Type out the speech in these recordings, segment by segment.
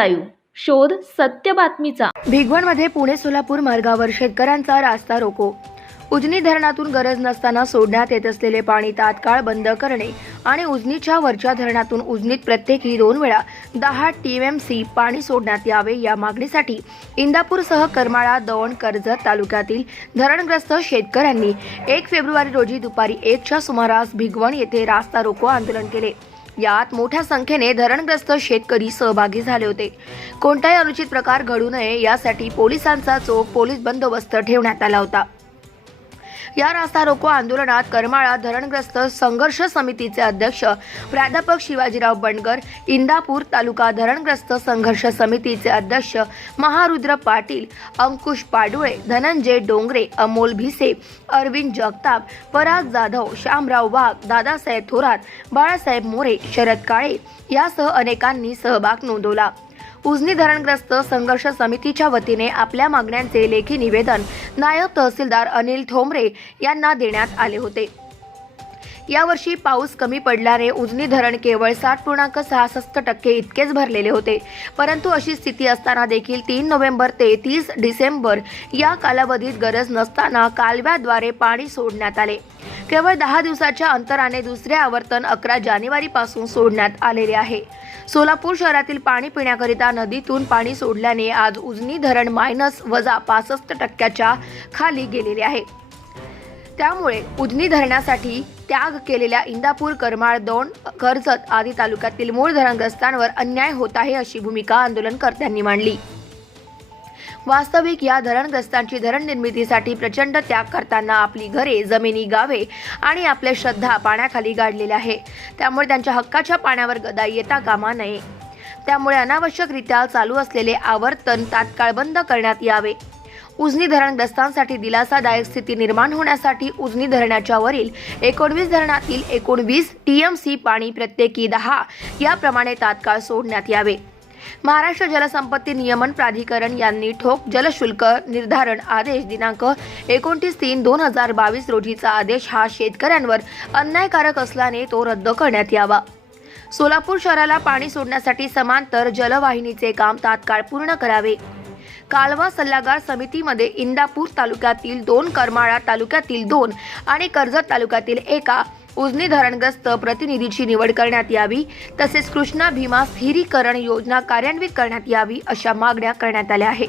Live. शोध सत्य बातमीचा. भिगवणमध्ये पुणे सोलापूर मार्गावर शेतकऱ्यांचा रास्ता रोको. उजनी धरणातून गरज नसताना सोडण्यात येत असलेले पाणी तात्काळ बंद करणे आणि उजनीच्या वरच्या धरणातून उजनीत प्रत्येकी दोन वेळा दहा टी व्म सी पाणी सोडण्यात यावे या मागणीसाठी इंदापूरसह करमाळा दौंड कर्जत तालुक्यातील धरणग्रस्त शेतकऱ्यांनी एक फेब्रुवारी रोजी दुपारी एकच्या सुमारास भिगवण येथे रास्ता रोको आंदोलन केले. यात मोठ्या संख्येने धरणग्रस्त शेतकरी सहभागी झाले होते. कोणताही अनुचित प्रकार घडू नये यासाठी पोलिसांचा चोख पोलीस बंदोबस्त ठेवण्यात आला होता. या रास्ता रोको आंदोलनात करमाळा धरणग्रस्त संघर्ष समितीचे अध्यक्ष प्राध्यापक शिवाजीराव बंडगर इंदापूर तालुका धरणग्रस्त संघर्ष समितीचे अध्यक्ष महारुद्र पाटील अंकुश पाडुळे धनंजय डोंगरे अमोल भिसे अरविंद जगताप पराग जाधव श्यामराव वाघ दादासाहेब थोरात बाळासाहेब मोरे शरद काळे यासह अनेकांनी सहभाग नोंदवला. उजनी धरणग्रस्त संघर्ष समितीच्या वतीने आपल्या मागण्यांचे लेखी निवेदन नायब तहसीलदार अनिल ठोंबरे यांना देण्यात आले होते. यावर्षी पाऊस कमी पडल्याने उजनी धरण केवळ साठ पूर्णांक सहासष्ट टक्के इतकेच भरलेले होते. परंतु अशी स्थिती असताना देखील तीन नोव्हेंबर ते तीस डिसेंबर या कालावधीत गरज नसताना कालव्याद्वारे पाणी सोडण्यात आले. केवळ दहा दिवसाच्या अंतराने दुसरे आवर्तन अकरा जानेवारीपासून सोडण्यात आलेले आहे. सोलापूर शहरातील पाणी पिण्याकरिता नदीतून पाणी सोडल्याने आज उजनी धरण मायनस वजा पासष्ट टक्क्याच्या खाली गेलेले आहे. त्यामुळे उजनी धरणासाठी त्याग केलेल्या इंदापूर करमाळ दोंड कर्जत आदी तालुक्यातील मूळ धरणग्रस्तांवर अन्याय होत आहे अशी भूमिका आंदोलनकर्त्यांनी मांडली. वास्तविक या धरणग्रस्तांची धरण निर्मितीसाठी प्रचंड त्याग करताना आपली घरे जमिनी गावे आणि आपले श्रद्धा पाण्याखाली गाडलेले आहे. त्यामुळे त्यांच्या हक्काच्या पाण्यावर गदा येता कामा नये. त्यामुळे अनावश्यकरित्या चालू असलेले आवर्तन तात्काळ बंद करण्यात यावे. उजनी धरणग्रस्तांसाठी दिलासादायक स्थिती निर्माण होण्यासाठी उजनी धरणाच्या वरील एकोणवीस धरणातील एकोणवीस टीएमसी पाणी प्रत्येकी दहा याप्रमाणे तात्काळ सोडण्यात यावे. महाराष्ट्र जलसंपत्ती नियमन प्राधिकरण यांनी ठोक जलशुल्क निर्धारण आदेश दिनांक एकोणतीस तीन दोन हजार बावीस रोजीचा आदेश हा शेतकऱ्यांवर अन्यायकारक असल्याने तो रद्द करण्यात यावा. सोलापूर शहराला पाणी सोडण्यासाठी समांतर जलवाहिनीचे काम तात्काळ पूर्ण करावे. कालवा सल्लागार समितीमध्ये इंदापूर तालुक्यातील दोन करमाळा तालुक्यातील दोन आणि कर्जत तालुक्यातील एका उजनी धरणग्रस्त प्रतिनिधीची निवड करण्यात यावी. तसेच कृष्णा भीमा स्थिरीकरण योजना कार्यान्वित करण्यात यावी अशा मागण्या करण्यात आल्या आहेत.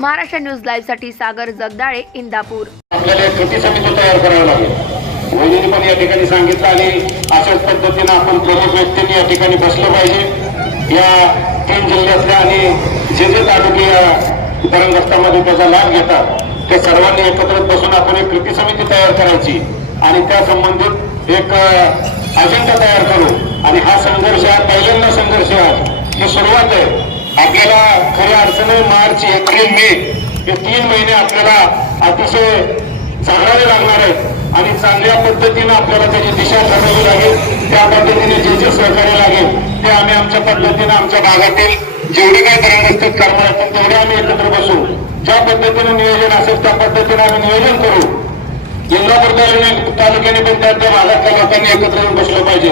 महाराष्ट्र न्यूज लाईव्हसाठी सागर जगदाळे इंदापूर. आपल्याला एक कृती समिती तयार करावी लागेल. वहिनी पण या ठिकाणी सांगितलं आणि अशाच पद्धतीनं आपण प्रमुख व्यक्तींनी या ठिकाणी बसलं पाहिजे. या तीन जिल्ह्यातल्या आणि जे जे तालुकीय या त्याचा लाभ घेतात ते सर्वांनी एकत्रित बसून आपण एक कृती समिती तयार करायची आणि त्या संबंधित एक अजेंडा तयार करू. आणि हा संघर्ष हा पहिल्यांदा संघर्ष ही सुरुवात आहे. आपल्याला खऱ्या अडचणी मार्च एप्रिल मे हे तीन महिने आपल्याला अतिशय चांगलावे लागणार आहेत. आणि चांगल्या पद्धतीनं आपल्याला त्याची दिशा ठरवावी लागेल. त्या पद्धतीने जे जे सहकार्य लागेल ते आम्ही आमच्या पद्धतीनं आमच्या भागातील जेवढे काही धरणग्रस्तीत करणार असतील तेवढे आम्ही एकत्र बसू. ज्या पद्धतीने नियोजन असेल त्या पद्धतीने आम्ही नियोजन करू. इंदापूर तालुक्याने पण त्या त्या भागातल्या लोकांनी एकत्र येऊन बसलं पाहिजे.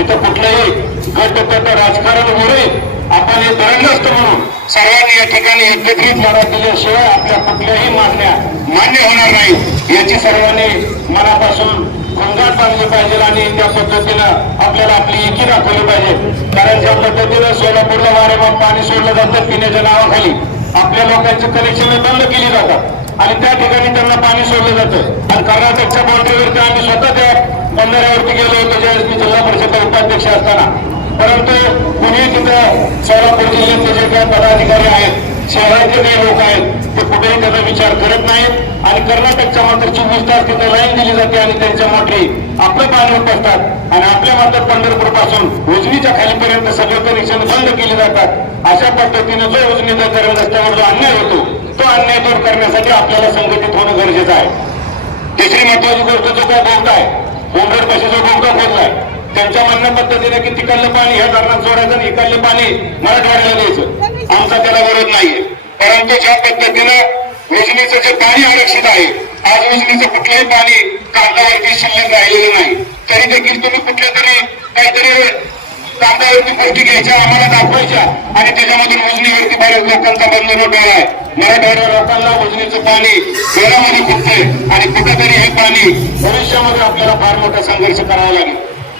इथं कुठलंही गट त्याचं राजकारण आपण हे धरणग्रस्त म्हणून सर्वांनी या ठिकाणी एकत्रित लढा दिल्याशिवाय आपल्या कुठल्याही मागण्या मान्य होणार नाही. याची सर्वांनी मनापासून गोंगाट बांधली पाहिजे आणि त्या पद्धतीनं आपल्याला आपली एकी दाखवली पाहिजे. कारण ज्या पद्धतीनं सोलापूरला वारेमाप पाणी सोडलं जातं पिण्याच्या नावाखाली आपल्या लोकांची कनेक्शन बंद केली जातात. आणि त्या ठिकाणी त्यांना पाणी सोडलं जातं. आणि कर्नाटकच्या बाउंड्रीवरती आम्ही स्वतः त्या बंधाऱ्यावरती गेलो होतो ज्यावेळेस मी जिल्हा परिषदचा उपाध्यक्ष असताना. परंतु कुणी तिथं सोलापूर जिल्ह्यातले जे काही पदाधिकारी आहेत शहरातले काही लोक आहेत कुठेही त्याचा विचार करत नाहीत. आणि कर्नाटकच्या मात्रची वीस तास तिथे लाईन दिली जाते आणि त्यांच्या मोटरी आपलं पाण्यावर बसतात आणि आपल्या मात्र पंढरपूरपासून उजनीच्या खालीपर्यंत सगळे कनेक्शन बंद केले जातात. अशा पद्धतीने जो उजनीचा करण रस्त्यावर जो अन्याय होतो तो अन्याय दूर करण्यासाठी आपल्याला संघटित होणं गरजेचं आहे. तिसरी महत्वाची गोष्ट जो काय बोगदा आहे कोंबड जो बोगदा खोदलाय त्यांच्या म्हणण्या पद्धतीने की तिकडलं पाणी ह्या धरणात सोडायचं आणि इकडलं पाणी मराठवाड्याला द्यायचं. आमचा त्याला विरोध नाहीये. परंतु ज्या पद्धतीनं योजनेचं जे पाणी आरक्षित आहे आज योजनेचं कुठलंही पाणी कागदावरती शिल्लक राहिलेलं नाही. तरी देखील तुम्ही कुठल्या तरी काहीतरी कागदावरती गोष्टी घ्यायच्या आम्हाला दाखवायच्या आणि त्याच्यामधून उजनीवरती बऱ्याच लोकांचा बंद आहे. मराठवाड्या लोकांना उजनीचं पाणी घरामध्ये फुटते आणि कुठेतरी हे पाणी भविष्यामध्ये आपल्याला फार मोठा संघर्ष करावा लागेल.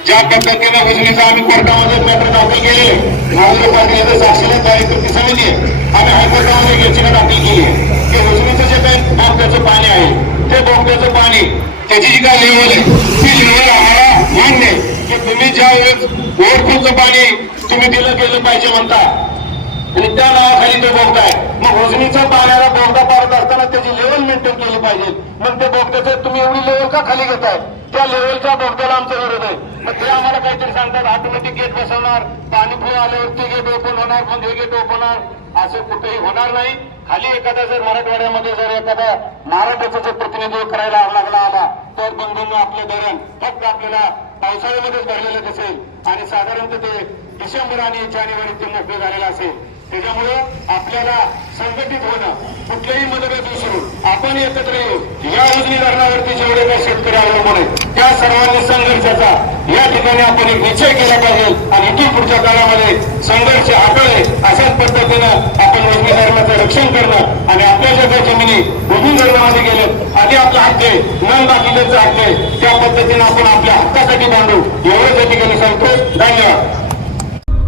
ज्या पद्धतीने उजनीचं आम्ही कोर्टामध्ये पत्र दाखल केले माधुरी पाटील साक्षीला कार्यकर्ती समिती आम्ही हायकोर्टामध्ये याचिका दाखल केली की उजनीचं जे काही बोगद्याचं पाणी आहे ते बोगद्याचं पाणी त्याची जी काय लेवल आहे ती लेवल आम्हाला मान्य आहे की तुम्ही ज्या वेळेस ओव्हरफ्लोचं पाणी तुम्ही दिलं गेलं पाहिजे म्हणता आणि त्या नावाखाली ते बोगदा आहे. मग उजनीच्या पाण्याला बोगदा पाडत असताना त्याची लेवल मेंटेन केली पाहिजे. मग ते बोगद्याचं तुम्ही एवढी लेवल का खाली घेताय? त्या लेवलच्या बोगद्याला आमचं गरज आहे मग ते आम्हाला काहीतरी सांगतात ऑटोमॅटिक गेट बसवणार पाणीपुरी आल्यावर ते गेट ओपन होणार मग हे गेट ओपन होणार. असं कुठेही होणार नाही. खाली एखादा जर मराठवाड्यामध्ये जर एखादा महाराष्ट्राचं जर प्रतिनिधित्व करायला लागला आला तर बंधूंनो आपलं धरण फक्त आपल्याला पावसाळ्यामध्येच भरलेलं दिसेल आणि साधारणतः ते डिसेंबर आणि जानेवारी ते मोकळे झालेलं असेल. त्याच्यामुळं आपल्याला संघटित होणं कुठल्याही मतभेद विसरून आपण एकत्र येऊ. या उजनीकरणावरती धरणावरती जेवढे काही शेतकरी अवलंबून आहेत त्या सर्वांनी संघर्षाचा या ठिकाणी आपण एक निश्चय केला पाहिजे आणि इथून पुढच्या काळामध्ये संघर्ष आटळे अशाच पद्धतीनं आपण उजनीकरणाचं रक्षण करणं आणि आपल्या ज्या जमिनी उजनीकरणामध्ये धर्मामध्ये गेले आधी आपला हक्क आहे न हक्क आहे त्या पद्धतीनं आपण आपल्या हक्कासाठी बांधू. एवढंच या ठिकाणी सांगतो धन्यवाद.